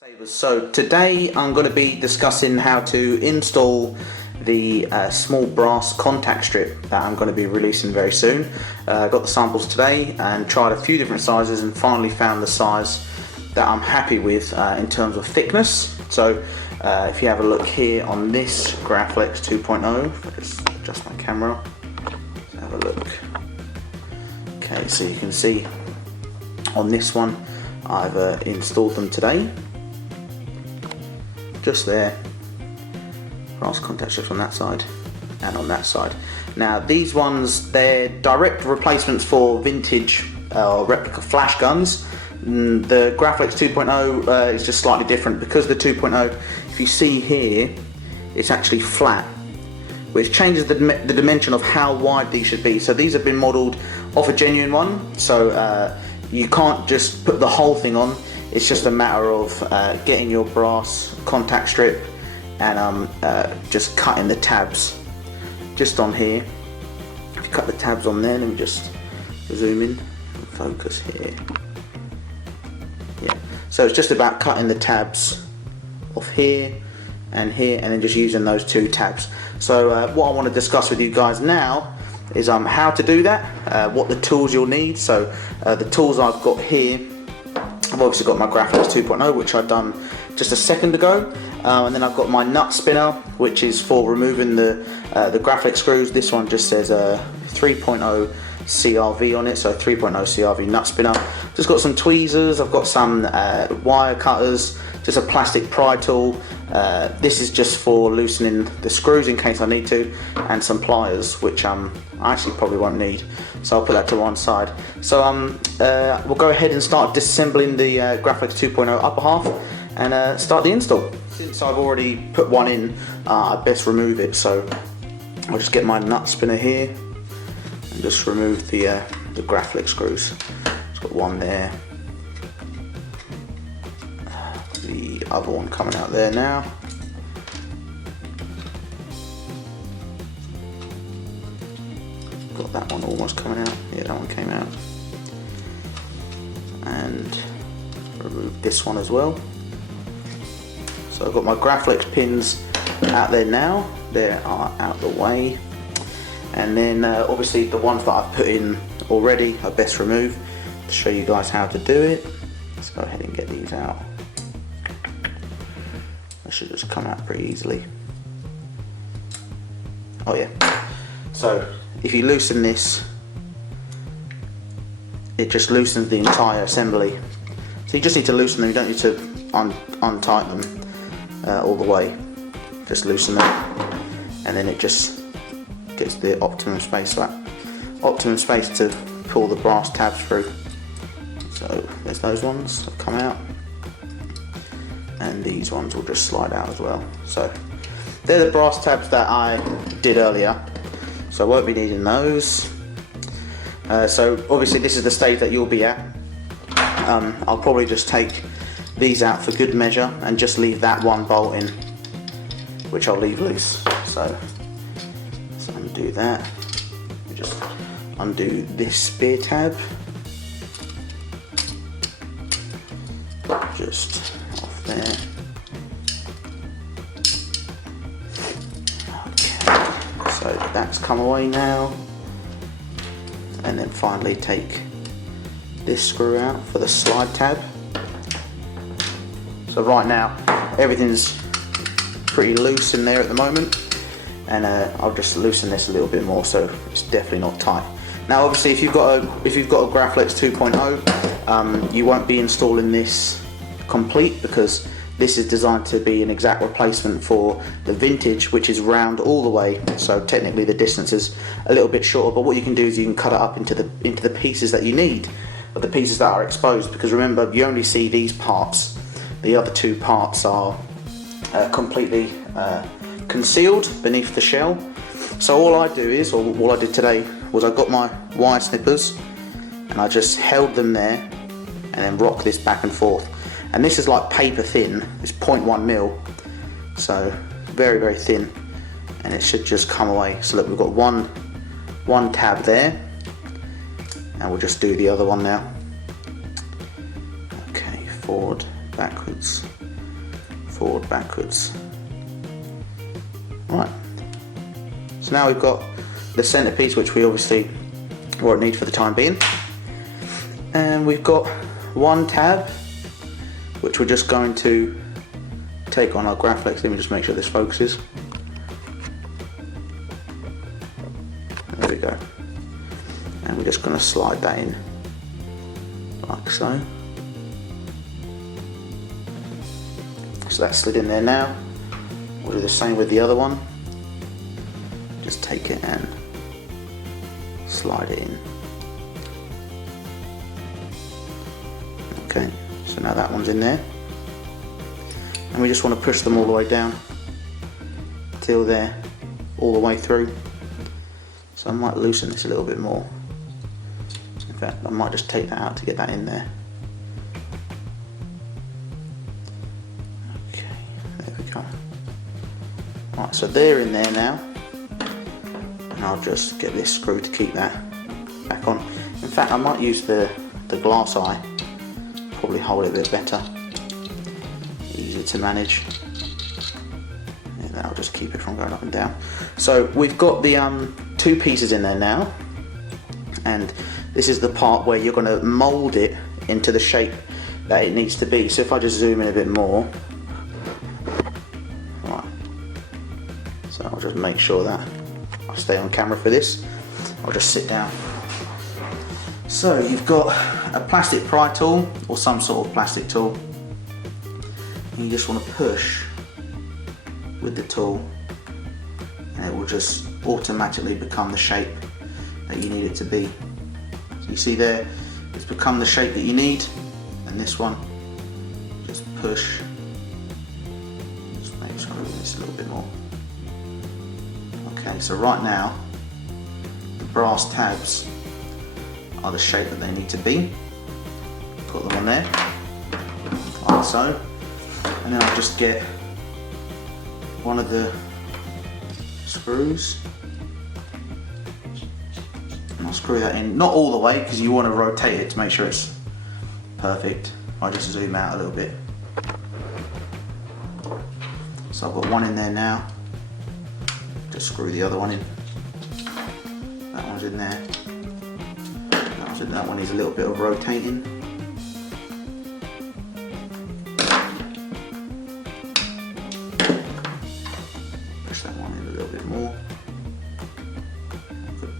Sabers. So today I'm going to be discussing how to install the small brass contact strip that I'm going to be releasing very soon. I got the samples today and tried a few different sizes and finally found the size that I'm happy with in terms of thickness. So if you have a look here on this Graflex 2.0, let's adjust my camera, let's have a look. Okay, so you can see on this one I've installed them today. Just there, brass contact strips on that side and on that side. Now these ones, they're direct replacements for vintage replica flash guns. The Graflex 2.0 is just slightly different because the 2.0, if you see here, it's actually flat, which changes the dimension of how wide these should be. So these have been modelled off a genuine one, so you can't just put the whole thing on. It's just a matter of getting your brass contact strip and just cutting the tabs just on here. If you cut the tabs on there, let me just zoom in and focus here. Yeah, so it's just about cutting the tabs off here, and then just using those two tabs. So what I want to discuss with you guys now is how to do that, what the tools you'll need. So the tools I've got here, I've obviously got my Graflex 2.0, which I've done just a second ago, and then I've got my nut spinner, which is for removing the Graflex screws. This one just says 3.0 CRV on it, so 3.0 CRV nut spinner. Just got some tweezers, I've got some wire cutters, just a plastic pry tool. This is just for loosening the screws in case I need to, and some pliers, which I actually probably won't need, so I'll put that to one side. So we'll go ahead and start disassembling the Graflex 2.0 upper half and start the install. Since I've already put one in, I best remove it, so I'll just get my nut spinner here and just remove the Graflex screws. It's got one there, the other one coming out there now. Got that one almost coming out. Yeah, that one came out. And remove this one as well. So I've got my Graflex pins out there now. They are out the way. And then obviously the ones that I've put in already I best remove to show you guys how to do it. Let's go ahead and get these out. That should just come out pretty easily. Oh yeah. So if you loosen this, it just loosens the entire assembly. So you just need to loosen them, you don't need to untighten them all the way. Just loosen them, and then it just gets the optimum space, to pull the brass tabs through. So there's those ones that come out, and these ones will just slide out as well. So they're the brass tabs that I did earlier, so I won't be needing those. So obviously this is the stage that you'll be at. I'll probably just take these out for good measure and just leave that one bolt in, which I'll leave loose. So let's undo that. Just undo this spear tab, just off there. Okay, so that's come away now. And then finally take this screw out for the slide tab. So right now everything's pretty loose in there at the moment, and I'll just loosen this a little bit more so it's definitely not tight. Now obviously if you've got a Graflex 2.0, you won't be installing this complete, because this is designed to be an exact replacement for the vintage, which is round all the way. So technically the distance is a little bit shorter, but what you can do is you can cut it up into the pieces that you need, or the pieces that are exposed, because remember, you only see these parts. The other two parts are completely concealed beneath the shell. So all I do is, or all I did today, was I got my wire snippers and I just held them there and then rock this back and forth. And this is like paper thin, it's 0.1 mil, so very, very thin, and it should just come away. So look, we've got one tab there, and we'll just do the other one now. Okay, forward, backwards, forward, backwards. Right, so now we've got the centerpiece, which we obviously won't need for the time being, and we've got one tab which we're just going to take on our Graflex. Let me just make sure this focuses. There we go, and we're just going to slide that in like so. So that's slid in there now. We'll do the same with the other one. Just take it and slide it in. Okay, so now that one's in there. And we just want to push them all the way down till they're all the way through. So I might loosen this a little bit more. In fact, I might just take that out to get that in there. Okay, there we go. Right, so they're in there now. And I'll just get this screw to keep that back on. In fact, I might use the glass eye. Probably hold it a bit better. Easier to manage. Yeah, that'll just keep it from going up and down. So we've got the two pieces in there now, and this is the part where you're going to mould it into the shape that it needs to be. So if I just zoom in a bit more, right. So I'll just make sure that I stay on camera for this. I'll just sit down. So you've got a plastic pry tool or some sort of plastic tool, and you just want to push with the tool, and it will just automatically become the shape that you need it to be. So you see there, it's become the shape that you need, and this one, just push. Just maybe screw this a little bit more. Okay, so right now, the brass tabs are the shape that they need to be. Put them on there, like so, and then I'll just get one of the screws and I'll screw that in, not all the way because you want to rotate it to make sure it's perfect. I'll just zoom out a little bit. So I've got one in there now, just screw the other one in. That one's in there. That one needs a little bit of rotating. Push that one in a little bit more.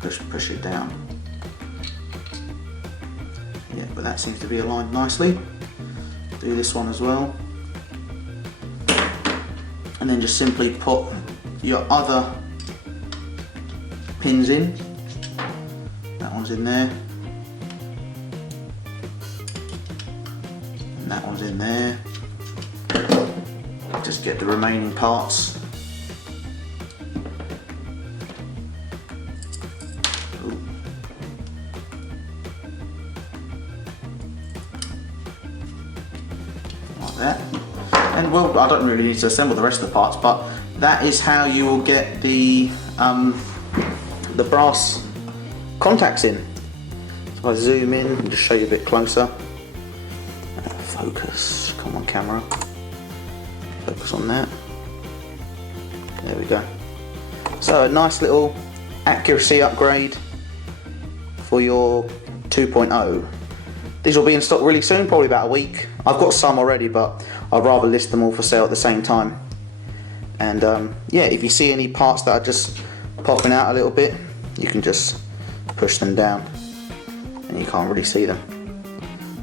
Push it down. Yeah, but that seems to be aligned nicely. Do this one as well. And then just simply put your other pins in. That one's in there. That one's in there. Just get the remaining parts. Ooh. Like that. And well, I don't really need to assemble the rest of the parts, but that is how you will get the brass contacts in. So if I zoom in and just show you a bit closer. Focus, come on camera, focus on that, there we go. So a nice little accuracy upgrade for your 2.0. These will be in stock really soon, probably about a week. I've got some already, but I'd rather list them all for sale at the same time. And yeah, if you see any parts that are just popping out a little bit, you can just push them down and you can't really see them.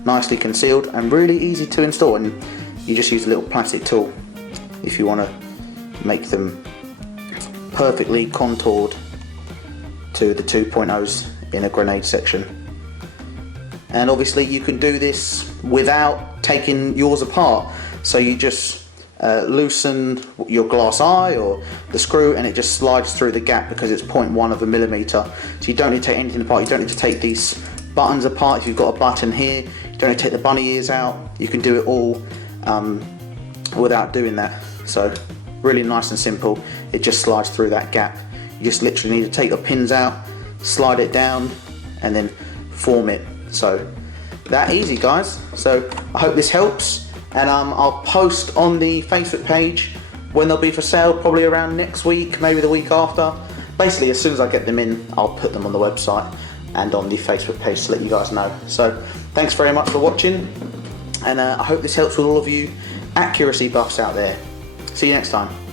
Nicely concealed and really easy to install, and you just use a little plastic tool if you want to make them perfectly contoured to the 2.0s in a grenade section. And obviously you can do this without taking yours apart, so you just loosen your glass eye or the screw and it just slides through the gap because it's 0.1 of a millimeter. So you don't need to take anything apart. You don't need to take these buttons apart. If you've got a button here, you don't need to take the bunny ears out. You can do it all without doing that. So really nice and simple. It just slides through that gap. You just literally need to take the pins out, slide it down, and then form it. So that easy, guys. So I hope this helps. and I'll post on the Facebook page when they'll be for sale, probably around next week, maybe the week after. Basically, as soon as I get them in, I'll put them on the website and on the Facebook page to let you guys know. So thanks very much for watching, and I hope this helps with all of you accuracy buffs out there. See you next time.